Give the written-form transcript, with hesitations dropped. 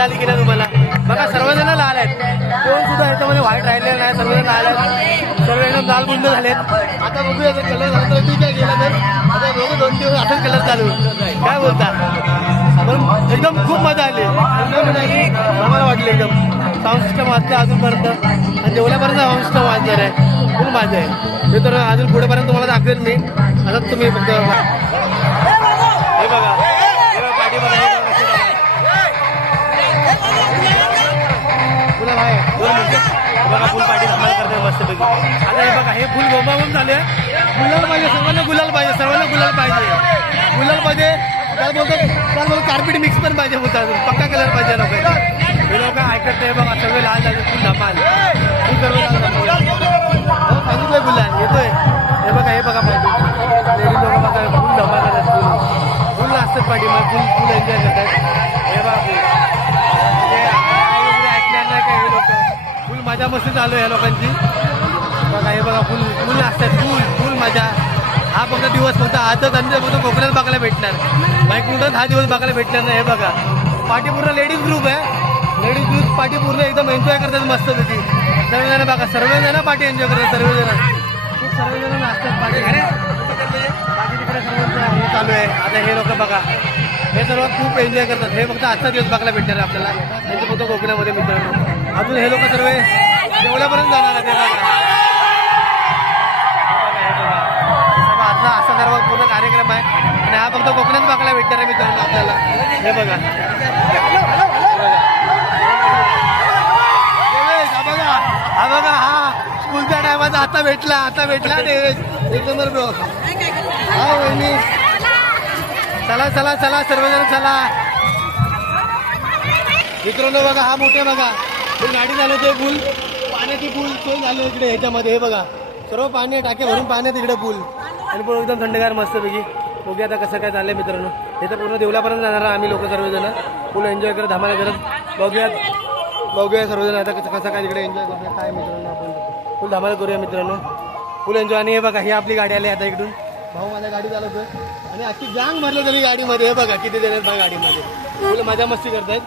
मजा आली की नाही तुम्हाला? बघा सर्वजण लाल आहेत, कोण सुद्धा ह्याच्यामध्ये व्हाईट राहिलेलं नाही, सर्वजण लाल आहेत, सर्व एकदम लाल बुंद झालेत. आता बघूया जर कलर झाला तर ठीक आहे, गेला तर आता बघू 2 दिवस असंच कलर चालू. काय बोलता? पण एकदम खूप मजा आली, आम्हाला वाटलं एकदम साऊंड सिस्टम वाजते अजूनपर्यंत आणि जेवल्यापर्यंत साऊंड सिस्टम वाजणार आहे. खूप मजा आहे. मी तर अजून पुढेपर्यंत तुम्हाला दाखवेल मी. आता तुम्ही फक्त हे बघा, पाठी बघा, फुलं आहे बघा, फुल पाठी धमाल करते मस्तपैकी. आता हे बघा, हे फुल बोंबाबोंब झाले. गुलाल पाहिजे सर्वांना, गुलाल पाहिजे सर्वांना, गुलाल पाहिजे, गुलाल पाहिजे. काय बोलतात कार्पेट मिक्स पण पाहिजे बोलतात, पक्का कलर पाहिजे लोक. हे लोक ऐकत नाही बघा, सर्व लाल झाले, फुल धमाल, फुल सर्व सांगितलंय गुलाल येतोय. हे बघा, हे बघा पाहिजे लेडीज लोक बघा फुल धमाल करतात, फुल असतात पाठी, मग फुल एन्जॉय करतात. हे बघा ऐकणार नाही काय, हे लोक फुल मजा मस्ती चालू आहे या लोकांची. बघा हे बघा, फुल फुल असतात, फुल मजा. हा फक्त दिवस फक्त आजच आणि फक्त कोकणात बघायला भेटणार, बाईक कुठं हा दिवस बघायला भेटणार नाही. हे बघा पाठी पूर्ण लेडीज ग्रुप आहे, लेडीज ग्रुप पाठी पूर्ण एकदम एन्जॉय करतात मस्तपैकी. सर्वजण बघा, सर्वजण पाठी एन्जॉय करतात, सर्वजण खूप सर्वजण नाचतात पाठी. बाकी तिकडे सर्वांचं हे चालू आहे. आता हे लोक बघा, हे सर्व खूप एन्जॉय करतात. हे फक्त आजचा दिवस बघायला भेटणार आहे आपल्याला, त्यांचं फक्त कोकणामध्ये मित्रांनो. अजून हे लोक सर्व जेवल्यापर्यंत जाणार आहे. ते बघा, आजचा असा सर्व पूर्ण कार्यक्रम आहे आणि हा फक्त कोकणात बघायला भेटणार आहे मित्रांनो आपल्याला. हे बघा, हा बघा, हा स्कूलच्या टायमाचा आता भेटला एक नंबर ब्रो. हा वहिनी, चला चला चला सर्वजण चला मित्रांनो. बघा हा मोठे बघा, फुल गाडी झालं ते फुल पाण्याची फुल सोय झाली इकडे ह्याच्यामध्ये. हे बघा सर्व पाणी टाके भरून पाण्यात इकडे फुल आणि पूर्ण एकदम थंडगार मस्तपैकी. बघूया आता कसं काय चाललंय मित्रांनो. हे तर पूर्ण देवल्यापर्यंत जाणार आम्ही लोक सर्वजण, फुल एन्जॉय करत धमाला करत. बघूया सर्वजण आता कसं काय तिकडे एन्जॉय करूया काय मित्रांनो. आपण फुल धमाल करूया मित्रांनो, फुल एन्जॉय. आणि हे बघा, ही आपली गाडी आली आता इकडून. भाऊ माझ्या गाडी चालवतोय आणि अख्खी गँग भरलं तरी गाडीमध्ये. हे बघा किती जण आहेत गाडीमध्ये, फुल मजा मस्ती करतायत.